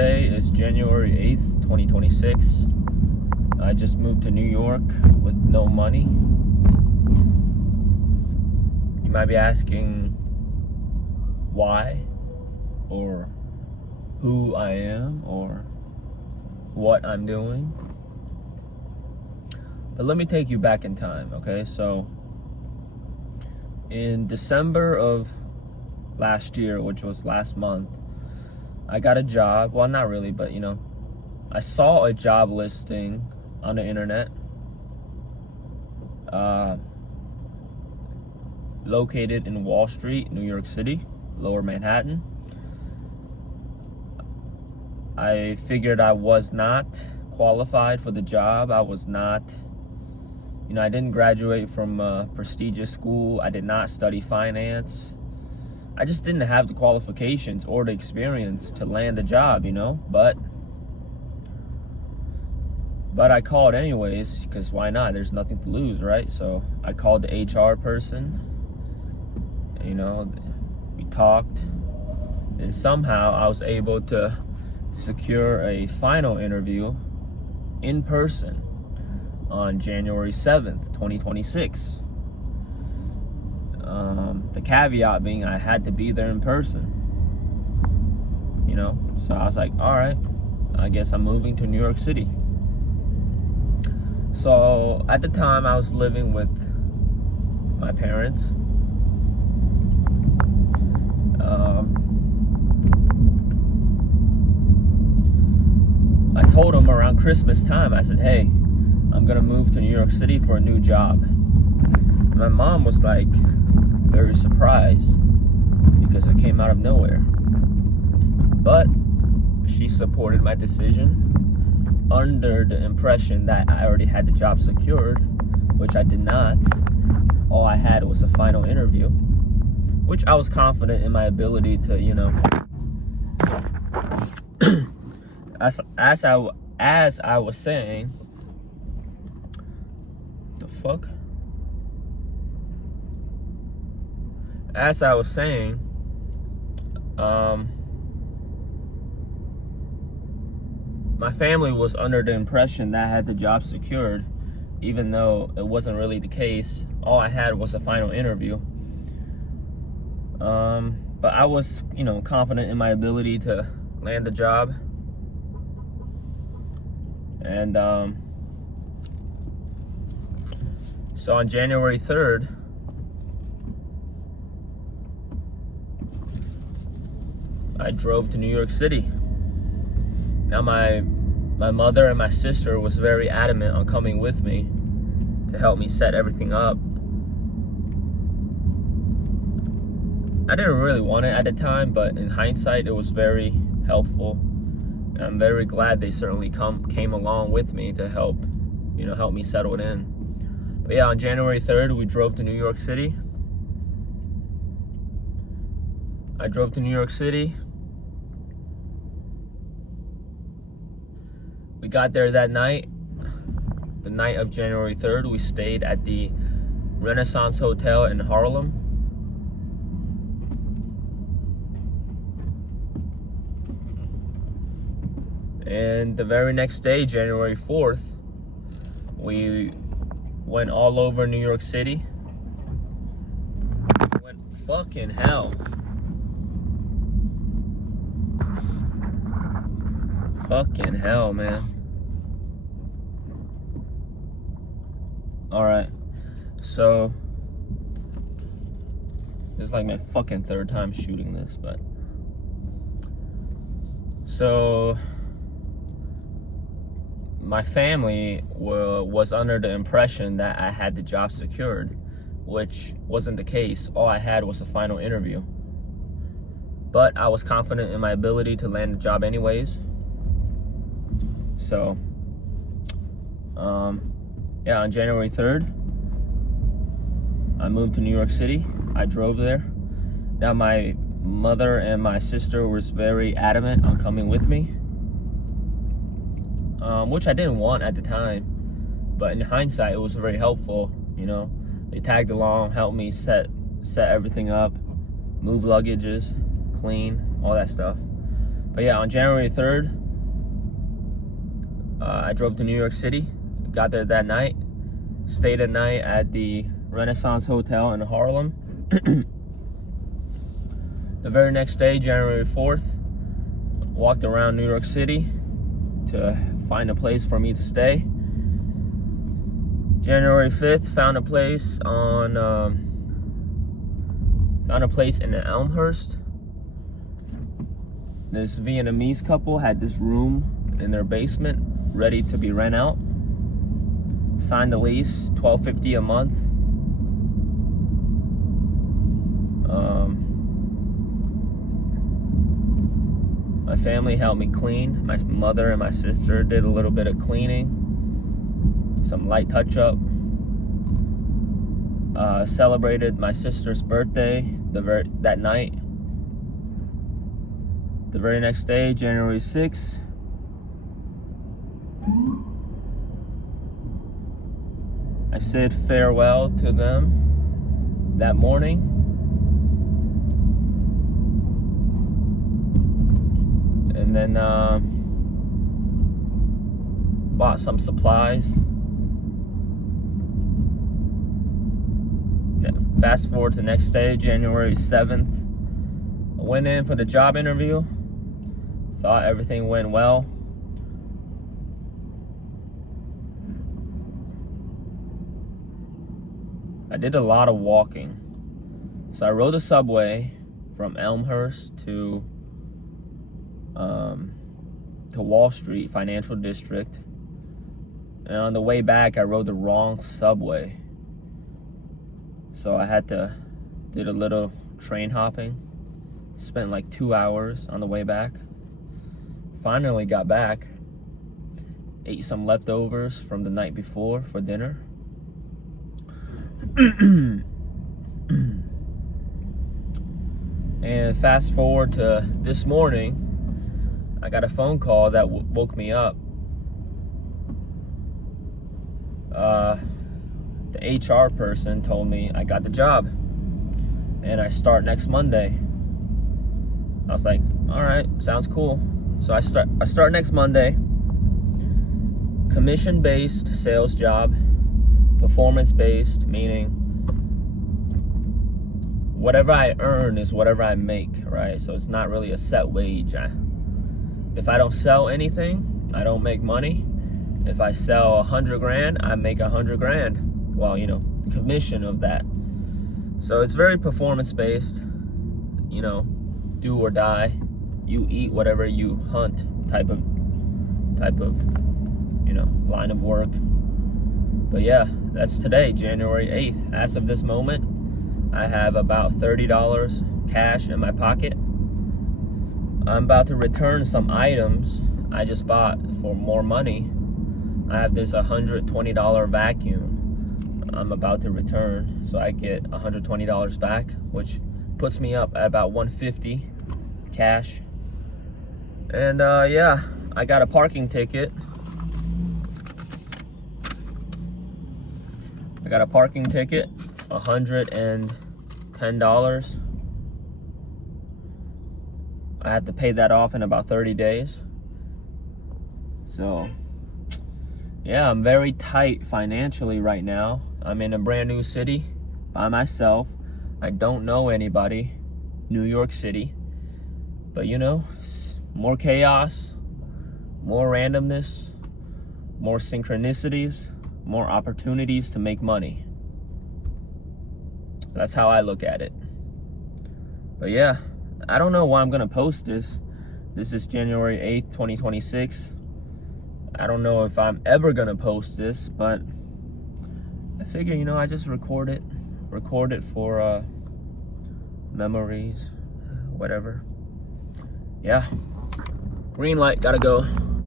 Today is January 8th, 2026. I just moved to New York with no money. You might be asking why, or who I am, or what I'm doing. But let me take you back in time, okay? So, in December of last year, which was last month, I got a job. Well, not really, but I saw a job listing on the internet, located in Wall Street, New York City, Lower Manhattan. I figured I was not qualified for the job. I was not, I didn't graduate from a prestigious school. I did not study finance. I just didn't have the qualifications or the experience to land a job, But I called anyways, because why not? There's nothing to lose, right? So I called the HR person. We talked, and somehow I was able to secure a final interview in person on January 7th, 2026. The caveat being I had to be there in person. So I was like, all right, I guess I'm moving to New York City. So at the time I was living with my parents. I told them around Christmas time, I said, hey, I'm gonna move to New York City for a new job. My mom was like very surprised because it came out of nowhere. But she supported my decision under the impression that I already had the job secured, which I did not. All I had was a final interview, which I was confident in my ability to, as I was saying, the fuck? As I was saying, my family was under the impression that I had the job secured, even though it wasn't really the case. All I had was a final interview. But I was, confident in my ability to land the job. And so on January 3rd, I drove to New York City. Now my mother and my sister was very adamant on coming with me to help me set everything up. I didn't really want it at the time, but in hindsight, it was very helpful. And I'm very glad they certainly came along with me to help me settle it in. But yeah, on January 3rd, we drove to New York City. I drove to New York City. We got there that night, the night of January 3rd. We stayed at the Renaissance Hotel in Harlem. And the very next day, January 4th, we went all over New York City. Went fucking hell. Fucking hell, man. Alright, so this is like my fucking third time shooting this, but so my family was under the impression that I had the job secured, which wasn't the case. All I had was a final interview. But I was confident in my ability to land the job anyways. So, yeah, on January 3rd, I moved to New York City. I drove there. Now, my mother and my sister was very adamant on coming with me, which I didn't want at the time. But in hindsight, it was very helpful. They tagged along, helped me set everything up, move luggages, clean, all that stuff. But yeah, on January 3rd, I drove to New York City, got there that night, stayed a night at the Renaissance Hotel in Harlem. The very next day, January 4th, walked around New York City to find a place for me to stay. January 5th, found a place in Elmhurst. This Vietnamese couple had this room in their basement ready to be rent out. Signed the lease, $12.50 a month. My family helped me clean. My mother and my sister did a little bit of cleaning, some light touch-up. Celebrated my sister's birthday that night. The very next day, January 6th, I said farewell to them that morning. And then bought some supplies. Fast forward to the next day, January 7th. I went in for the job interview. Thought everything went well. I did a lot of walking. So I rode the subway from Elmhurst to Wall Street, Financial District. And on the way back, I rode the wrong subway. So I did a little train hopping. Spent like 2 hours on the way back. Finally got back. Ate some leftovers from the night before for dinner. And fast forward to this morning, I got a phone call that woke me up. The HR person told me I got the job and I start next Monday. I was like, all right, sounds cool. So I start next Monday. Commission-based sales job, performance-based, meaning whatever I earn is whatever I make, right? So it's not really a set wage. If I don't sell anything, I don't make money. If I sell 100 grand, I make 100 grand. Well, the commission of that. So it's very performance-based, do or die. You eat whatever you hunt type of line of work. But yeah, that's today, January 8th. As of this moment, I have about $30 cash in my pocket. I'm about to return some items I just bought for more money. I have this $120 vacuum I'm about to return, so I get $120 back, which puts me up at about $150 cash. And yeah, I got a parking ticket. $110. I had to pay that off in about 30 days. So yeah, I'm very tight financially right now. I'm in a brand new city by myself. I don't know anybody. New York City. But more chaos, more randomness, more synchronicities, more opportunities to make money. That's how I look at it. But yeah, I don't know why I'm gonna post this. This is January 8th, 2026. I don't know if I'm ever gonna post this, but I figure, I just record it for memories, whatever. Yeah, green light, gotta go.